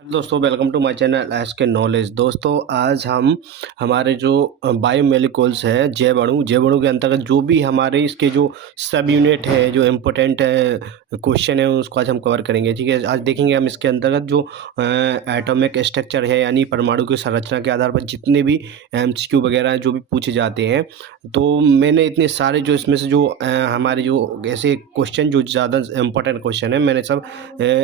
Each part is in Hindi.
हेलो दोस्तों, welcome to my channel S K Knowledge. दोस्तों आज हम हमारे जो बायोमोलिक्यूल्स है जैव अणु के अंतर्गत जो भी हमारे इसके जो सब यूनिट है, जो इम्पोर्टेंट क्वेश्चन है, उसको आज हम कवर करेंगे। ठीक है, आज देखेंगे हम इसके अंतर्गत जो एटॉमिक स्ट्रक्चर है, यानी परमाणु की संरचना के आधार पर जितने भी एमसीक्यू वगैरह जो भी पूछे जाते हैं। तो मैंने इतने सारे जो इसमें से जो हमारे जो ऐसे क्वेश्चन जो ज़्यादा इम्पोर्टेंट क्वेश्चन है, मैंने सब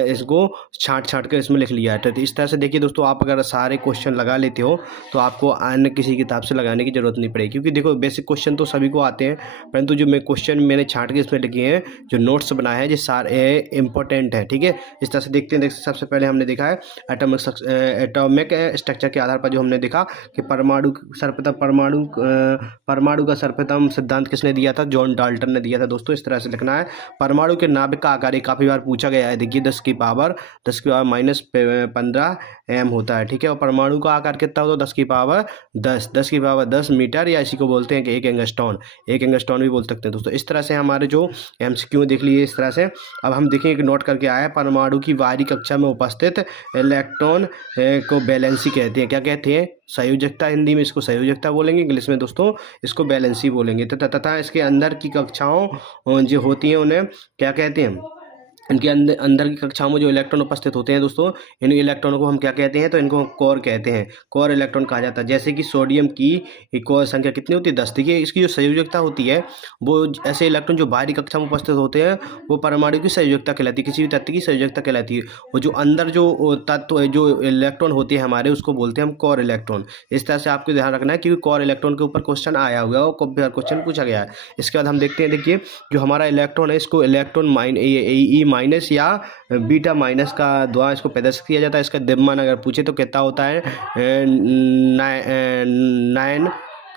इसको छाँट कर इसमें लिख लिया है। तो इस तरह से देखिए दोस्तों, आप अगर सारे क्वेश्चन लगा लेते हो तो आपको अन्य किसी किताब से लगाने की ज़रूरत नहीं पड़ेगी, क्योंकि देखो बेसिक क्वेश्चन तो सभी को आते हैं, परंतु जो मैं क्वेश्चन मैंने छाँट के इसमें लिखे हैं, जो नोट्स बनाए हैं, ये सारे इंपॉर्टेंट है। ठीक है, इस तरह से देखते हैं। सबसे पहले हमने देखा है एटॉमिक स्ट्रक्चर के आधार पर जो हमने देखा कि परमाणु का सर्वप्रथम सिद्धांत किसने दिया था? जॉन डाल्टन ने दिया था। दोस्तों इस तरह से लिखना है। परमाणु के नाभिक का आकार काफ़ी बार पूछा गया है। देखिए 10⁻⁻15 एम होता है। ठीक है, और परमाणु का आकार कितना होता है? 10⁻10 मीटर, या इसी को बोलते हैं कि एक एंगस्ट्रॉन भी बोल सकते हैं दोस्तों। इस तरह से हमारे जो एमसीक्यू देख लिए इस तरह से। अब हम देखेंगे कि नोट करके आया है, परमाणु की बाहरी कक्षा में उपस्थित इलेक्ट्रॉन को वैलेंसी कहते हैं। क्या कहते हैं? संयोजकता। हिंदी में इसको संयोजकता बोलेंगे, इंग्लिश में दोस्तों इसको वैलेंसी बोलेंगे। तथा इसके अंदर की कक्षाओं जो होती हैं उन्हें क्या कहते हैं? इनके अंदर की कक्षाओं में जो इलेक्ट्रॉन उपस्थित होते हैं दोस्तों, इन इलेक्ट्रॉनों को हम क्या कहते हैं? तो इनको कोर कहते हैं। कोर इलेक्ट्रॉन कहा जाता है। जैसे कि सोडियम की कोर संख्या कितनी होती है? 10। देखिए इसकी जो संयोजकता होती है, वो ऐसे इलेक्ट्रॉन जो बाहरी कक्षा में उपस्थित होते हैं वो परमाणु की संयोजकता कहलाती है, किसी भी तत्व की संयोजकता कहलाती है। और जो अंदर जो तत्व जो इलेक्ट्रॉन होते हैं हमारे, उसको बोलते हैं हम कोर इलेक्ट्रॉन। इस तरह से आपको ध्यान रखना है, क्योंकि कोर इलेक्ट्रॉन के ऊपर क्वेश्चन आया हुआ है और क्वेश्चन पूछा गया है। इसके बाद हम देखते हैं, देखिए जो हमारा इलेक्ट्रॉन है, इसको इलेक्ट्रॉन माइनस या बीटा माइनस का द्वारा इसको प्रदर्शित किया जाता है। इसका द्रव्यमान अगर पूछे तो कितना होता है?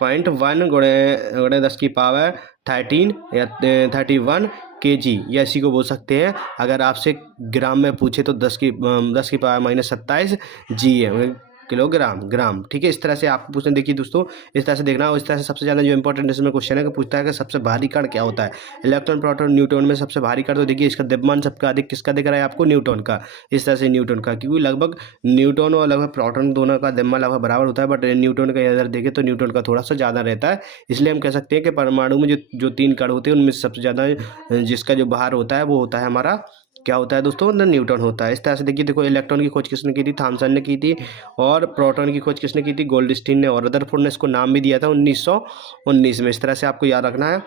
9.1 गुणे 10⁻13 या 31 kg, या इसी को बोल सकते हैं। अगर आपसे ग्राम में पूछे तो 10⁻⁻27 जी है, ग्राम। ठीक है, इस तरह से आपको पूछना। देखिए दोस्तों इस तरह से देखना। और इस तरह से सबसे ज़्यादा जो इंपॉर्टेंट इसमें क्वेश्चन है कि पूछता है कि सबसे भारी कण क्या होता है? इलेक्ट्रॉन, प्रोटॉन, न्यूट्रॉन में सबसे भारी कण। तो देखिए इसका द्रव्यमान सबका अधिक किसका दिख रहा है आपको? न्यूट्रॉन का। इस तरह से न्यूट्रॉन का, क्योंकि लगभग न्यूट्रॉन और लगभग प्रोटॉन दोनों का द्रव्यमान लगभग बराबर होता है, बट न्यूट्रॉन का अगर देखें तो न्यूट्रॉन का थोड़ा सा ज़्यादा रहता है। इसलिए हम कह सकते हैं कि परमाणु में जो 3 कण होते हैं उनमें सबसे ज़्यादा जिसका जो भार होता है वो होता है हमारा क्या होता है दोस्तों? न्यूट्रॉन होता है। इस तरह से देखिए, देखो इलेक्ट्रॉन की खोज किसने की थी? थॉमसन ने की थी। और प्रोटॉन की खोज किसने की थी? गोल्डस्टीन ने। और रदरफोर्ड ने इसको नाम भी दिया था 1919 में। इस तरह से आपको याद रखना है।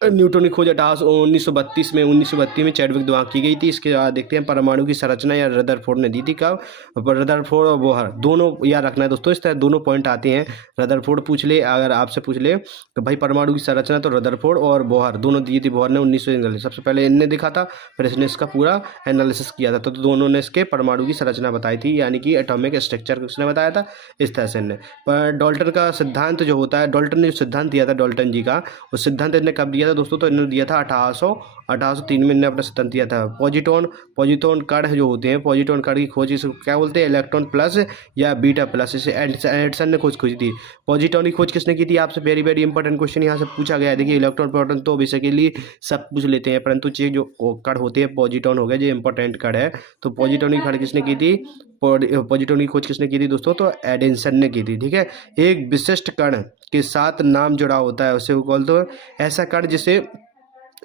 न्यूटन की खोज 1932 में चैडविक द्वारा की गई थी। इसके बाद देखते हैं परमाणु की संरचना या रदरफोर्ड ने दी थी। कब? रदरफोर्ड और बोहर दोनों याद रखना है दोस्तों। इस तरह दोनों पॉइंट आते हैं। रदरफोर्ड पूछ ले, अगर आपसे पूछ ले तो भाई परमाणु की संरचना, तो रदरफोर्ड और बोहर दोनों दी थी। बोहर ने 1949 सबसे पहले इनने देखा था, फिर इसने इसका पूरा एनालिसिस किया था। तो दोनों ने इसके परमाणु की संरचना बताई थी, यानी कि एटॉमिक स्ट्रक्चर किसने बताया था? इस तरह से इनने। पर डाल्टन का सिद्धांत जो होता है, डाल्टन ने जो सिद्धांत दिया था डाल्टन जी का, उस सिद्धांत इन्होंने कब दिया था दोस्तों? तो इन्होंने दिया था 1803 में इन्होंने अपना सिद्धांत दिया था। पॉजिट्रॉन कण जो होते हैं, पॉजिट्रॉन कण की खोज इसको क्या बोलते हैं? इलेक्ट्रॉन प्लस या बीटा प्लस। इसे एडिसन ने खोजी थी। पॉजिट्रॉन की खोज किसने की थी? आपसे वेरी वेरी इंपॉर्टेंट क्वेश्चन यहाँ से पूछा गया है। देखिए इलेक्ट्रॉन प्रोटॉन तो बेसिकली सब पूछ लेते हैं, परंतु ये जो कण होते हैं पॉजिट्रॉन हो गए, जो इंपॉर्टेंट कण है। तो पॉजिट्रॉन की खोज किसने की थी? पॉजिट्रॉन की खोज किसने की थी दोस्तों? तो एडिसन ने की थी। ठीक है, एक विशिष्ट कण के साथ नाम जुड़ा होता है, उसे वो बोलते हैं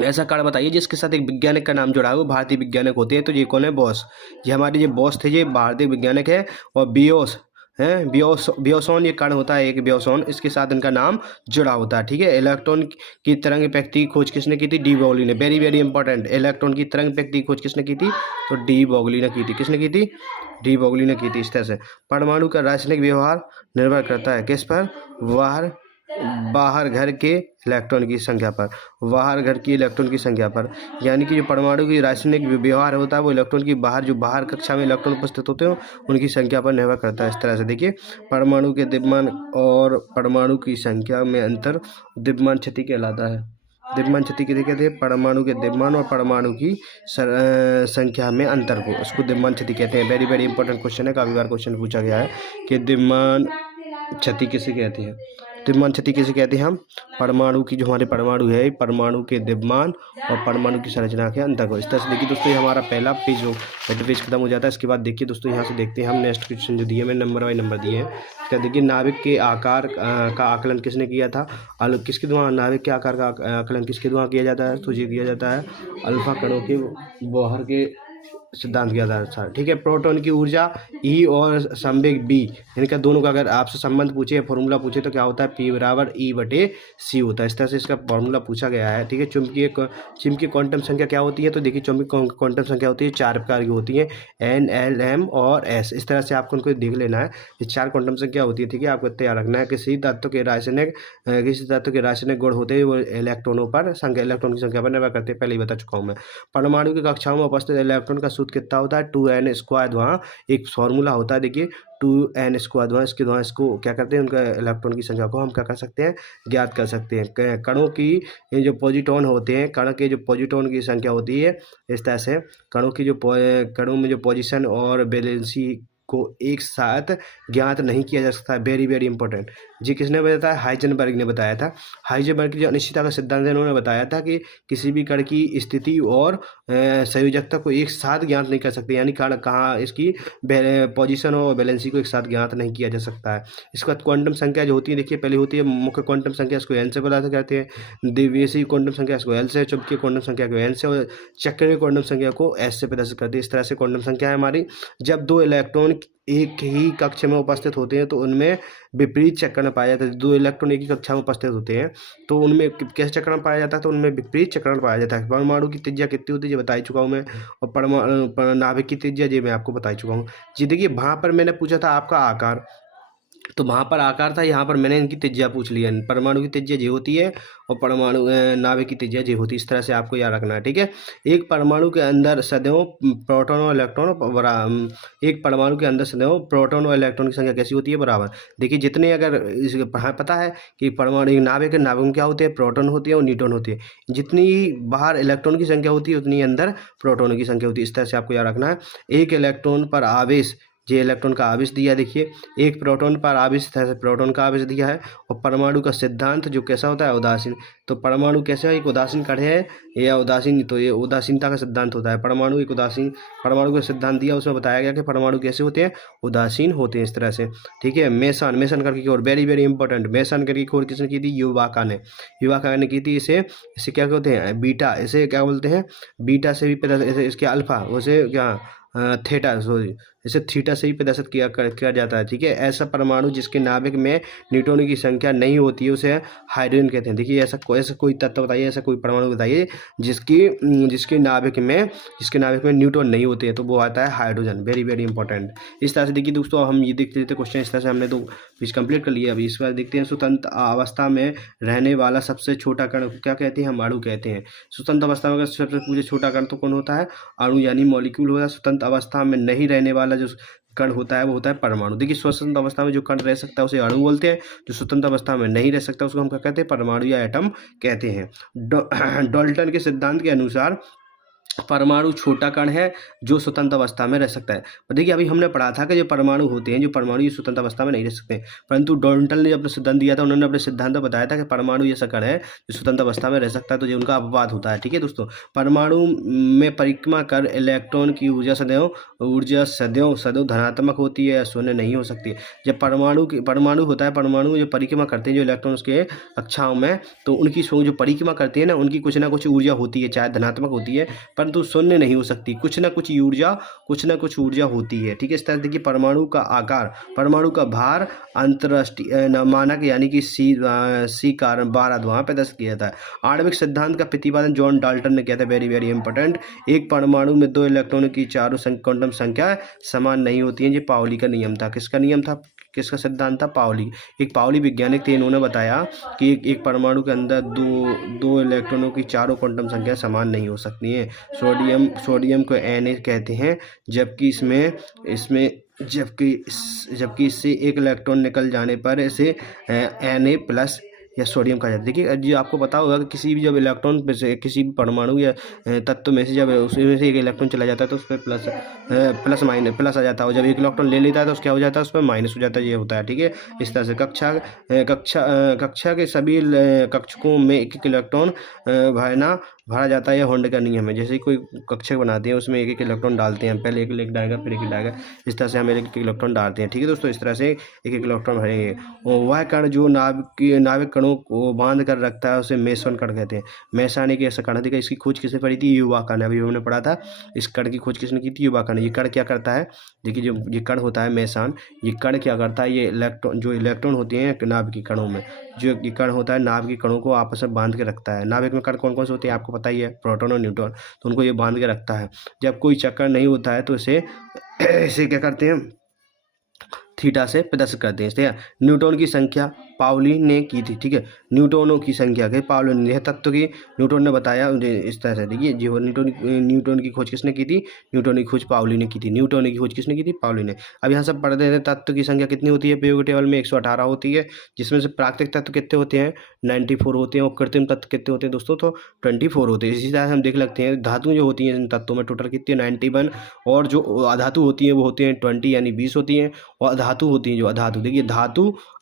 ऐसा कण बताइए जिसके साथ एक वैज्ञानिक का नाम जुड़ा है, वो भारतीय वैज्ञानिक होते हैं। तो ये कौन है? बॉस। ये हमारे जो बॉस थे ये भारतीय वैज्ञानिक है। और बियोसॉन ये कण होता है, एक बियोसॉन, इसके साथ इनका नाम जुड़ा होता है। ठीक है, इलेक्ट्रॉन की तरंग व्यक्ति की खोज किसने की थी? डी ब्रोगली ने। वेरी वेरी इंपॉर्टेंट, इलेक्ट्रॉन की तरंग व्यक्ति की खोज किसने की थी? तो डी ब्रोगली ने की थी। किसने की थी? डी ब्रोगली ने की थी। इस तरह से परमाणु का रासायनिक व्यवहार निर्भर करता है किस पर? बाहर घर के इलेक्ट्रॉन की संख्या पर। बाहर घर की इलेक्ट्रॉन की संख्या पर, यानी कि जो परमाणु की रासायनिक व्यवहार होता है वो इलेक्ट्रॉन की बाहर कक्षा में इलेक्ट्रॉन उपस्थित होते हैं उनकी संख्या पर निर्भर करता है। इस तरह से देखिए परमाणु के द्रव्यमान और परमाणु की संख्या में अंतर द्रव्यमान क्षति कहलाता है। द्रव्यमान क्षति किसे कहते हैं? परमाणु के द्रव्यमान और परमाणु की संख्या में अंतर को, उसको द्रव्यमान क्षति कहते हैं। वेरी वेरी इंपॉर्टेंट क्वेश्चन है, काफ़ी बार क्वेश्चन पूछा गया है कि द्रव्यमान क्षति किसे कहते हैं? द्रव्यमान स्थिति किसे कहते हैं हम? परमाणु की जो हमारे परमाणु है, परमाणु के द्रव्यमान और परमाणु की संरचना के अंतर को। इस तरह से देखिए दोस्तों, ये हमारा पहला पेज पेज खत्म हो जाता है। इसके बाद देखिए दोस्तों, यहाँ से देखते हैं हम नेक्स्ट क्वेश्चन जो दिए, मैंने नंबर बाई नंबर दिए हैं। क्या देखिए, नाभिक के आकार का आकलन किसने किया था? किसके द्वारा नाभिक के आकार का आकलन किसके द्वारा किया जाता है? तो ये किया जाता है अल्फा कणों के बोहर के सिद्धांत के आधार पर। ठीक है, प्रोटॉन की ऊर्जा E और संवेग B, इनका दोनों का अगर आपसे संबंध पूछे, फॉर्मूला पूछे, तो क्या होता है? P बराबर E/C होता है। इस तरह से इसका फॉर्मूला पूछा गया है। ठीक है, चुंबकीय क्वांटम संख्या क्या होती है? तो देखिए, चुंबकीय क्वांटम संख्या होती है 4 प्रकार की होती है, N, L, M और S। इस तरह से आपको उनको देख लेना है, ये 4 क्वांटम संख्या होती है। ठीक है, आपको तैयार रखना है। किसी तत्व के रासायनिक गुण होते हैं वो इलेक्ट्रॉन की संख्या पर निर्भर करते हैं, पहले ही बता चुका हूँ मैं। परमाणु की कक्षाओं में उपस्थित इलेक्ट्रॉन का सूत्र कितना होता है? 2n² वहाँ एक फॉर्मूला होता है, देखिए 2n² वहाँ, इसके द्वारा इसको क्या करते हैं, उनका इलेक्ट्रॉन की संख्या को हम क्या कर सकते हैं? ज्ञात कर सकते हैं। कणों की ये जो पोजिट्रॉन होते हैं, कण के जो पोजिट्रॉन की संख्या होती है, इस तरह से कणों में जो पोजिशन और वैलेंसी को एक साथ ज्ञात नहीं किया जा सकता है। Very very important. जी किसने बताया? हाइजेनबर्ग ने बताया था। हाइजेनबर्ग की जो अनिश्चितता का सिद्धांत है, उन्होंने बताया था कि किसी भी कण की स्थिति और संयोजकता को एक साथ ज्ञात नहीं कर सकते, यानी कण कहाँ इसकी पोजीशन और बैलेंसी को एक साथ ज्ञात नहीं किया जा सकता है। इसके बाद क्वांटम संख्या जो होती है, देखिए पहले होती है मुख्य क्वांटम संख्या, इसको N से पता करते हैं। द्विवेशी क्वांटम संख्या इसको L से, चुंबकीय क्वांटम संख्या को N से और चक्रीय क्वांटम संख्या को S से प्रदर्शित करते हैं। इस तरह से क्वांटम संख्या है हमारी। जब 2 इलेक्ट्रॉन एक ही कक्ष में उपस्थित होते हैं तो उनमें विपरीत चक्रण पाया जाता है। 2 इलेक्ट्रॉन एक ही कक्षा में उपस्थित होते हैं तो उनमें कैसे चक्रण पाया जाता है? तो उनमें विपरीत चक्रण पाया जाता है। परमाणु की त्रिज्या कितनी होती है, ये बता ही चुका हूँ मैं, और नाभिक की त्रिज्या ये मैं आपको बता ही चुका हूँ जी। देखिए, वहाँ पर मैंने पूछा था आपका आकार, तो वहाँ पर आकार था, यहाँ पर मैंने इनकी त्रिज्या पूछ लिया। परमाणु की त्रिज्या जे होती है और नाभिक की त्रिज्या जे होती है। इस तरह से आपको याद रखना है। ठीक है, एक परमाणु के अंदर सदैव प्रोटॉन और इलेक्ट्रॉन की संख्या कैसी होती है? बराबर। देखिए, जितने अगर पता है कि परमाणु नाभिक में क्या होते हैं? प्रोटॉन होती है और न्यूट्रॉन होती है। जितनी बाहर इलेक्ट्रॉन की संख्या होती है उतनी अंदर प्रोटॉन की संख्या होती है। इस तरह से आपको याद रखना है। एक इलेक्ट्रॉन पर आवेश, ये इलेक्ट्रॉन का आवेश दिया, देखिए एक प्रोटॉन पर आवेश प्रोटॉन का आवेश दिया है। और परमाणु का सिद्धांत जो कैसा होता है? उदासीन। तो परमाणु कैसे है? एक उदासीन कण है या उदासीन, तो ये उदासीनता का सिद्धांत होता है। परमाणु का सिद्धांत दिया, उसमें बताया गया कि परमाणु कैसे होते हैं? उदासीन होते हैं। इस तरह से। ठीक है, मेसन करके खोज, वेरी वेरी इंपॉर्टेंट। मेसन करके खोज किसने की थी? युवाका ने की थी। इसे क्या कहते हैं? बीटा। इसे क्या बोलते हैं? बीटा से भी इसके अल्फा, उसे क्या थीटा, सॉरी, इसे थीटा से ही प्रदर्शित किया जाता है। ठीक है, ऐसा परमाणु जिसके नाभिक में न्यूट्रॉन की संख्या नहीं होती है उसे हाइड्रोजन कहते हैं। देखिए, ऐसा कोई तत्व बताइए, ऐसा कोई परमाणु बताइए जिसके नाभिक में न्यूट्रॉन नहीं होते हैं, तो वो आता है हाइड्रोजन। Very very important. इस तरह से देखिए दोस्तों, हम ये देखते थे क्वेश्चन। इस तरह से हमने 2 पेज कंप्लीट कर लिए। अभी इस बार देखते हैं, स्वतंत्र अवस्था में रहने वाला सबसे छोटा कण क्या कहते हैं? हम अणु कहते हैं। स्वतंत्र अवस्था में अगर सबसे पूछे छोटा कण तो कौन होता है? अणु, यानी मॉलिक्यूल होता है। स्वतंत्र अवस्था में नहीं रहने वाला जो कण होता है वो होता है परमाणु। देखिए, स्वतंत्र अवस्था में जो कण रह सकता है उसे अणु बोलते हैं, जो स्वतंत्र अवस्था में नहीं रह सकता उसको हम क्या कहते हैं? परमाणु या एटम कहते हैं। डाल्टन के सिद्धांत के अनुसार परमाणु छोटा कण है जो स्वतंत्र अवस्था में रह सकता है। और देखिए, अभी हमने पढ़ा था कि जो परमाणु होते हैं, जो परमाणु ये स्वतंत्र अवस्था में नहीं रह सकते, परंतु डाल्टन ने अपना सिद्धांत दिया था, उन्होंने अपने सिद्धांत में बताया था कि परमाणु ऐसा कण है जो स्वतंत्र अवस्था में रह सकता है, तो ये उनका अपवाद होता है। ठीक है दोस्तों, परमाणु में परिक्रमा कर इलेक्ट्रॉन की ऊर्जा सदैव धनात्मक होती है या शून्य नहीं हो सकती। जब परमाणु होता है, परमाणु जो परिक्रमा करते हैं जो इलेक्ट्रॉन्स के कक्षाओं में, तो उनकी जो परिक्रमा करते हैं ना, उनकी कुछ ना कुछ ऊर्जा होती है, चाहे धनात्मक होती है परंतु शून्य नहीं हो सकती। कुछ ना कुछ ऊर्जा होती है। ठीक है, इस तरह देखिए, परमाणु का आकार, परमाणु का भार अंतरराष्ट्रीय मानक यानी कि C कारण 12 द्वारा प्रदर्शित किया जाता है। आणविक सिद्धांत का प्रतिपादन जॉन डाल्टन ने किया था। Very very important. एक परमाणु में 2 इलेक्ट्रॉनों की चारों क्वांटम संख्या समान नहीं होती है। ये पाउली का नियम था। किसका नियम था? किसका सिद्धांत था? पाउली। एक पाउली वैज्ञानिक थे, इन्होंने बताया कि एक परमाणु के अंदर दो इलेक्ट्रॉनों की चारों क्वांटम संख्या समान नहीं हो सकती है। सोडियम को Na कहते हैं, जबकि इससे एक इलेक्ट्रॉन निकल जाने पर इसे Na+ या सोडियम कहा जाता है। देखिए जो आपको पता होगा कि किसी भी जब इलेक्ट्रॉन पे से किसी भी परमाणु या तत्व में से जब उसमें से एक इलेक्ट्रॉन चला जाता है तो उस पर प्लस आ जाता है, और जब एक इलेक्ट्रॉन ले लेता है तो क्या हो जाता है, उस पर माइनस हो जाता है। ये होता है, ठीक है। इस तरह से कक्षा के सभी कक्षकों में एक इलेक्ट्रॉन भरा जाता है। यह होल्ड का नियम है। जैसे कोई कक्षक बनाते हैं उसमें एक इलेक्ट्रॉन डालते हैं, पहले एक डालेगा फिर एक डालेगा, इस तरह से हम एक इलेक्ट्रॉन डालते हैं, ठीक है दोस्तों। इस तरह से एक इलेक्ट्रॉन भरेंगे। वह कण जो नाभिक कणों को बांध कर रखता है उसे मेसन कण कहते हैं। मेसानिक ऐसा कण देखा, इसकी खोज किसने पड़ी थी, युवा कण। अभी हमने पढ़ा था इस कण की खोज किसने की थी, युवा कण। ये कण क्या करता है, देखिए जो ये कण होता है मेसान, ये कण क्या करता है, ये इलेक्ट्रॉन होते हैं नाभिक कणों में, जो ये कण होता है नाभिक कणों को आपस में बांध के रखता है। नाभिक में कण कौन कौन से होते हैं आपको पता ही है, प्रोटॉन और न्यूट्रॉन, तो उनको ये बांध के रखता है। जब कोई चक्कर नहीं होता है तो इसे क्या करते हैं, थीटा से प्रदर्शित करते हैं। ठीक है। न्यूटन की संख्या पाउली ने की थी, ठीक है। न्यूटनों की संख्या के पाउली ने, यह तत्व की न्यूटन ने बताया इस तरह से। देखिए जो न्यूटन की खोज किसने की थी, न्यूटन की खोज पाउली ने की थी। न्यूटन की खोज किसने की थी, पाउली ने। अब यहाँ सब पढ़ते हैं तत्व की संख्या कितनी होती है, प्रयोग टेबल में 118 होती है, जिसमें से प्राकृतिक तत्व कितने होते हैं, 94 होते हैं, और कृत्रिम तत्व कितने होते हैं दोस्तों, तो 24 होते हैं। इसी तरह से हम देख लगते हैं धातु जो होती हैं इन तत्वों में टोटल कितनी है, 91, और जो अधातु होती हैं वो होती हैं 20 यानी 20 होती हैं, और अधातु होती हैं जो अधातु, देखिए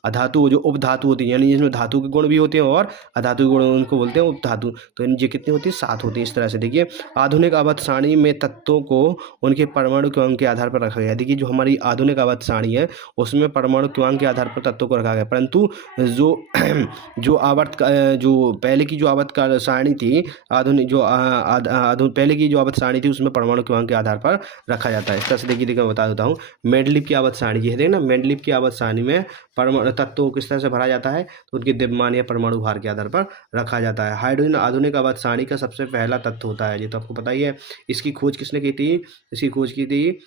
अधातु जो उपधातु होती है, यानी जिसमें धातु के गुण भी होते हैं और अधातु के गुण, उनको बोलते हैं उपधातु। तो ये कितनी होती है, 7 होती है। इस तरह से देखिए आधुनिक आवर्त सारणी में तत्वों को उनके परमाणु क्रमांक के आधार पर रखा गया है। देखिए जो हमारी आधुनिक आवर्त सारणी है उसमें परमाणु क्रमांक के आधार पर तत्वों को रखा गया, परंतु जो पहले की जो आवर्त सारणी थी, आधुनिक जो पहले की जो आवर्त सारणी थी उसमें परमाणु क्रमांक के आधार पर रखा जाता है। इस तरह से देखिए मैं बता देता हूँ, मेंडलीव की आवर्त सारणी ये है ना, मेंडलीव की आवर्त सारणी में परमाणु तत्वों को किस तरह से भरा जाता है, तो उनके द्रव्यमान या परमाणु भार के आधार पर रखा जाता है। हाइड्रोजन आधुनिक आवर्त सारणी का सबसे पहला तत्व होता है, ये तो आपको पता ही है। इसकी खोज किसने की थी, इसकी खोज की थी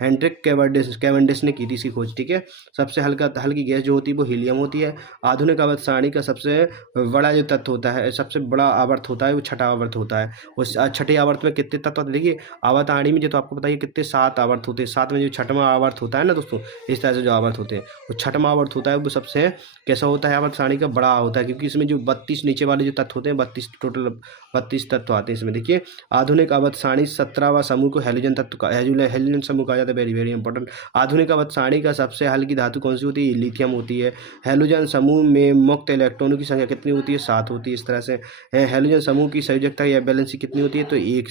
हेनरिक कैवेंडिश ने की थी इसकी खोज, ठीक है। सबसे हल्की गैस जो होती है वो हीलियम होती है। आधुनिक आवर्त सारणी का सबसे बड़ा जो तत्व होता है, सबसे बड़ा आवर्त होता है वो छठा आवर्त होता है। उस छठे आवर्त में कितने तत्व होते हैं, देखिए आवर्त सारणी में जो तो आपको बताइए कितने 7 आवर्त होते हैं। 7 में जो छठवां आवर्त होता है ना दोस्तों, इस तरह से जो आवर्त होते हैं, वो छठवां आवर्त होता है वो सबसे कैसा होता है, आवर्त सारणी का बड़ा होता है, क्योंकि इसमें जो 32 नीचे वाले जो तत्व होते हैं, 32 तत्व आते हैं इसमें। देखिए आधुनिक आवर्त सारणी 17वां समूह को हेलोजन तत्व का हेलोजन समूह कहा जाता है। Very very important. आधुनिक आवर्त सारणी का सबसे हल्की धातु कौन सी होती है, लिथियम होती है। हेलोजन समूह में मुक्त इलेक्ट्रॉनों की संख्या कितनी होती है, 7 होती है। इस तरह से हेलोजन समूह की संयोजकता या बैलेंसी कितनी होती है, तो एक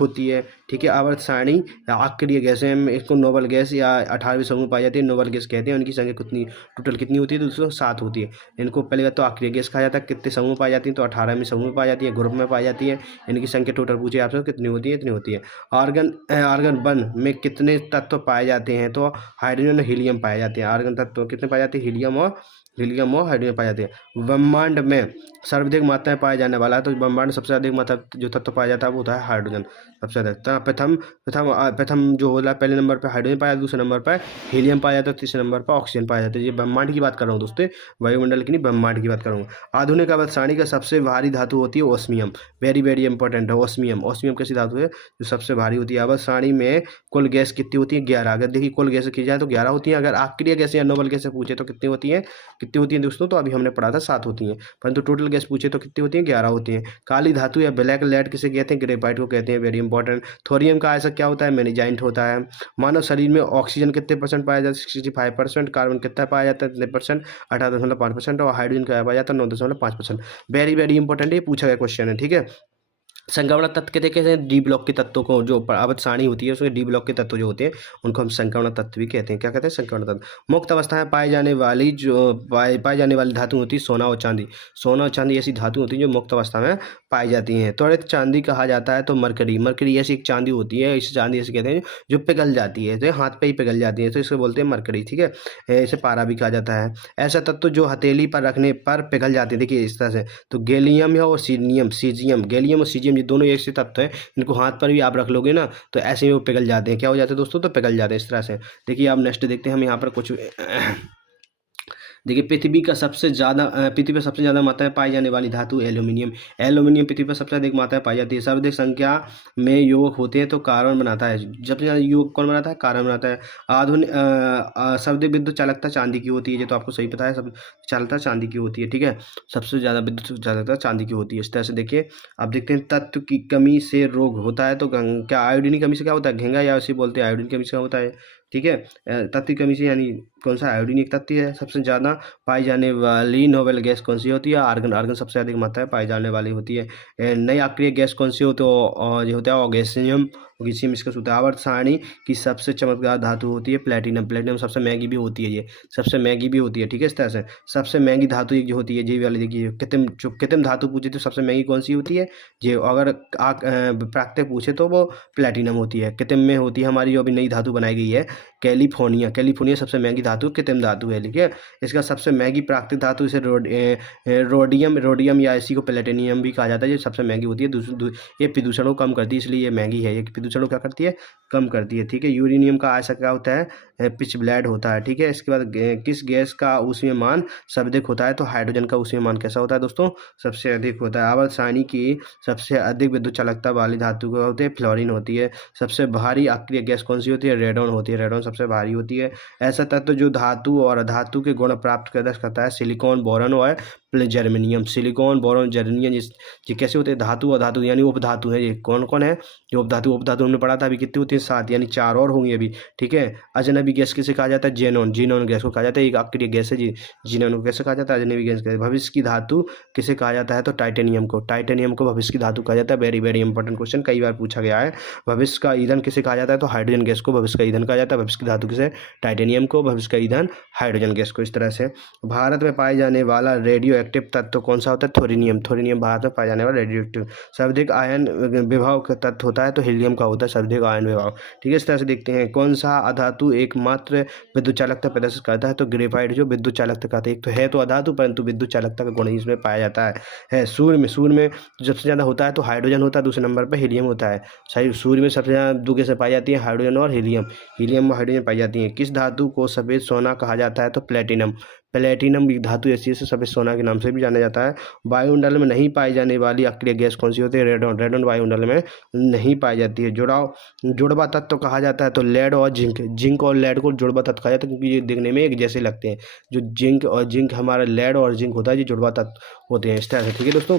होती है, ठीक है। आवर्त सारणी अक्रिय गैस है, इसको नोबल गैस या 18वें समूह पाई जाती है, नोबल गैस कहते हैं। उनकी संख्या कितनी टोटल कितनी होती है, दोस्तों 7 होती है। इनको पहले तो अक्रिय गैस कहा जाता है। कितने समूह पाई जाती है, तो 18वें समूह में पाई जाती है, ग्रुप में पाई जाती है। इनकी संख्या टोटल पूछे आपसे कितनी होती है, इतनी होती है। आर्गन 1 में कितने तत्व पाए जाते हैं, तो हाइड्रोजन और हीलियम पाए जाते हैं। आर्गन तत्व कितने पाए जाते हैं, हीलियम और हाइड्रोजन पाए जाते हैं। ब्रह्मांड में सर्वाधिक मात्रा में पाया जाने वाला है, तो ब्रह्मांड में सबसे अधिक मात्रा जो तत्व पाया जाता है वो होता है हाइड्रोजन, सबसे अधिक। प्रथम जो होला पहले नंबर पर हाइड्रोजन पाया, दूसरे नंबर पर हीलियम पाया जाता है, तीसरे नंबर पर ऑक्सीजन पाया जाता है। ये ब्रह्मांड की बात कर रहा हूँ दोस्तों, वायुमंडल की नहीं, ब्रह्मांड की बात कर रहा हूँ। आधुनिक आवर्त सारणी का सबसे भारी धातु होती है ओस्मियम। वेरी वेरी इंपॉर्टेंट है ओस्मियम। ओस्मियम कैसी धातु है जो सबसे भारी होती है। आवर्त सारणी में कुल गैस कितनी होती है, 11। अगर देखिए कुल गैस की जाए तो 11 होती है। अगर अक्रिय गैस या नोबल गैस से पूछे तो कितनी होती है दोस्तों, तो अभी हमने पढ़ा था 7 होती हैं, परंतु टोटल गैस पूछे तो कितनी होती है, 11 होती हैं। काली धातु या ब्लैक लेड किसे कहते हैं, ग्रेफाइट को कहते हैं। Very important. थोरियम का ऐसा क्या होता है, मैग्नीजाइट होता है। मानव शरीर में ऑक्सीजन कितने % पाया जाता है, 65%। कार्बन कितना पाया जाता है, 18% 18.5%, और हाइड्रोजन का पाया जाता है 9.5%। वेरी वेरी इंपॉर्टेंट, ये पूछा गया क्वेश्चन है, ठीक है। संक्रमण तत्व कहते हैं डी ब्लॉक के तत्वों को, जो आवर्त सारणी होती है उसमें डी ब्लॉक के तत्व जो होते हैं उनको हम संक्रमण तत्व भी कहते हैं। क्या कहते हैं, संक्रमण तत्व। मुक्त अवस्था में पाई जाने वाली धातु होती है सोना और चांदी। सोना और चांदी ऐसी धातु होती है जो मुक्त अवस्था में पाई जाती हैं। त्वरित चांदी कहा जाता है तो मरकरी ऐसी एक चांदी होती है, इस चांदी ऐसे कहते हैं जो पिघल जाती है, तो हाथ पे ही पिघल जाती है, तो इसको बोलते हैं मरकरी, ठीक है। इसे पारा भी कहा जाता है। ऐसा तत्व जो हथेली पर रखने पर पिघल जाते हैं, देखिए इस तरह से। तो गैलियम है और सीजियम, गैलियम और सीजियम ये दोनों एक से तत्व है, इनको हाथ पर भी आप रख लोगे ना तो ऐसे ही वो पिघल जाते हैं। क्या हो जाते हैं दोस्तों, तो पिघल जाते हैं इस तरह से। देखिए आप नेक्स्ट देखते हैं, हम यहाँ पर कुछ देखिए पृथ्वी पर सबसे ज़्यादा मात्रा में पाई जाने वाली धातु एल्यूमिनियम। एल्यूमिनियम पृथ्वी पर सबसे अधिक मात्रा में पाई जाती है। सर्वाधिक संख्या में युवक होते हैं तो कार्बन बनाता है। सबसे ज़्यादा युवक कौन बनाता है? कार्बन बनाता है। आधुनिक सर्वाधिक विद्युत चालकता चांदी की होती है। ये तो आपको सही पता है, सब चालकता चांदी की होती है। ठीक है, सबसे ज़्यादा विद्युत चालकता चांदी की होती है। इस तरह से देखिए, अब देखते हैं तत्व की कमी से रोग होता है तो क्या आयोडीन की कमी से क्या होता है? घेंगा, या ऐसे बोलते हैं आयोडीन की कमी से क्या होता है। ठीक है, तत्व की कमी से यानी कौन सा? आयोडीन एक तत्व है। सबसे ज़्यादा पाई जाने वाली नोबेल गैस कौन सी होती है? आर्गन। आर्गन सबसे अधिक मात्रा में पाई जाने वाली होती है। नई अक्रिय गैस कौन सी हो? तो जो होता है ऑगेसियम। ऑगेसियम इसका सूत्र। आवर्त सारणी की सबसे चमकदार धातु होती है प्लेटिनम। प्लेटिनम सबसे महंगी भी होती है, ये सबसे महंगी भी होती है। ठीक है, इस तरह से सबसे महंगी धातु एक जो होती है, जी वाली देखिए, कृत्रिम जो कृत्रिम धातु पूछे तो सबसे महंगी कौन सी होती है? ये अगर प्राकृतिक पूछे तो वो प्लेटिनम होती है। कृत्रिम में होती है हमारी जो अभी नई धातु बनाई गई है कैलिफोर्निया। कैलिफोर्निया सबसे महंगी धातु कृत्रिम धातु है। ठीक है, इसका सबसे महंगी प्राकृतिक धातु इसे रोडियम या इसी को प्लेटिनियम भी कहा जाता है। ये सबसे महंगी होती है। ये प्रदूषण को कम करती है, इसलिए ये महंगी है। ये प्रदूषण को क्या करती है? कम करती है। ठीक है, यूरेनियम का आयस्क क्या होता है? पिच ब्लेड होता है। ठीक है, इसके बाद किस गैस का ऊष्मीयमान सर्वाधिक होता है? तो हाइड्रोजन का ऊष्मीयमान कैसा होता है दोस्तों? सबसे अधिक होता है। आवर्त सारणी की सबसे अधिक विद्युत चालकता वाली धातु क्या होती है? फ्लोरीन होती है। सबसे भारी अक्रिय गैस कौन सी होती है? रेडॉन होती है। रेडॉन सबसे भारी होती है। ऐसा तत्व जो धातु और अधातु के गुण प्राप्त करता है सिलिकॉन, बोरॉन और जर्मेनियम। सिलिकॉन, बोरॉन, जर्मेनियम ये कैसे होते हैं? धातु और धातु यानी उपधातु है। ये कौन कौन है? जो उपधातु हमने पढ़ा था अभी, कितनी होती है? 7, यानी 4 और होंगी अभी। ठीक है, अजनबी गैस किसे कहा जाता है? जेनॉन। जीनॉन गैस को कहा जाता है। एक अक्रिय गैस है जी, जीनॉन को कैसे कहा जाता है? अजनबी गैस। भविष्य की धातु किसे कहा जाता है? तो टाइटेनियम को। टाइटेनियम को भविष्य की धातु कहा जाता है। वेरी वेरी इंपॉर्टेंट क्वेश्चन, कई बार पूछा गया है। भविष्य का ईंधन किसे कहा जाता है? तो हाइड्रोजन गैस को भविष्य का ईंधन कहा जाता है। भविष्य की धातु किसे? टाइटेनियम को। भविष्य का ईंधन हाइड्रोजन गैस को। इस तरह से भारत में पाए जाने वाला रेडियो एक्टिव तत्व कौन सा होता है? थोरिनियम। थोरिनियम भारत में पाया जाने वाला रेडियो एक्टिव। सर्वाधिक आयन विभव का तत्व होता है तो हीलियम का होता है सर्वाधिक आयन विभव। ठीक है, इस तरह से देखते हैं कौन सा अधातु एकमात्र विद्युत चालकता प्रदर्शित करता है? तो ग्रेफाइट जो विद्युत चालकता कहते हैं। एक तो है तो अधातु, परंतु विद्युत चालकता का गुण ही इसमें पाया जाता है। सूर्य में सबसे ज़्यादा होता है तो हाइड्रोजन होता है, दूसरे नंबर पर हीलियम होता है। सही, सूर्य में सबसे ज़्यादा दो गैसें पाई जाती हैं, हाइड्रोजन और हीलियम। हीलियम और हाइड्रोजन पाई जाती हैं। किस धातु को सफ़ेद सोना कहा जाता है? तो प्लेटिनम। प्लेटिनम एक धातु ऐसी है सफ़ेद सोना के नाम से भी जाना जाता है। वायुमंडल में नहीं पाई जाने वाली अक्रिय गैस कौन सी होती है? रेडॉन। रेडॉन वायुमंडल में नहीं पाई जाती है। जुड़वा तत्व कहा जाता है तो लेड और जिंक। जिंक और लेड को जुड़वा तत्व कहा जाता है क्योंकि ये देखने में एक जैसे लगते हैं। जो जिंक हमारा लेड और जिंक होता है, ये जुड़वा तत्व होते हैं। इस तरह से ठीक है दोस्तों,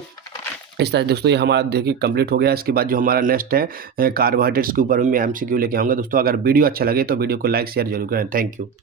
इस तरह दोस्तों ये हमारा देखिए कंप्लीट हो गया। इसके बाद जो हमारा नेक्स्ट है कार्बोहाइड्रेट्स के ऊपर में MCQ लेके आऊँगा दोस्तों। अगर वीडियो अच्छा लगे तो वीडियो को लाइक शेयर जरूर करें। Thank you.